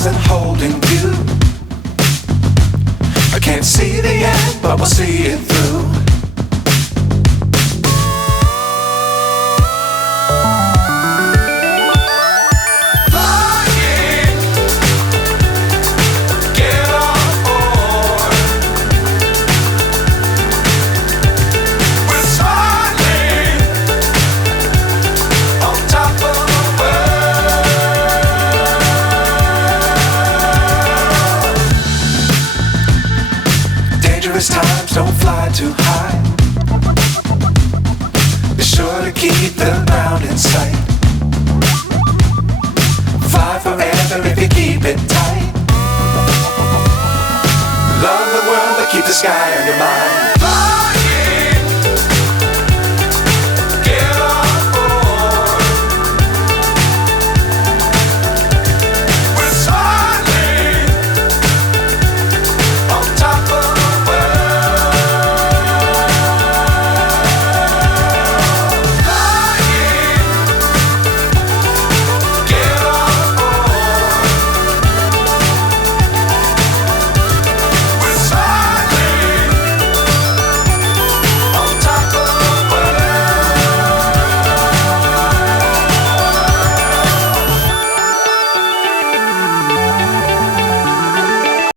stars and holding you. I can't see the end, but we'll see it through. Times don't fly too high. Be sure to keep the ground in sight. Fly forever if you keep it tight. Love the world but keep the sky on your mind.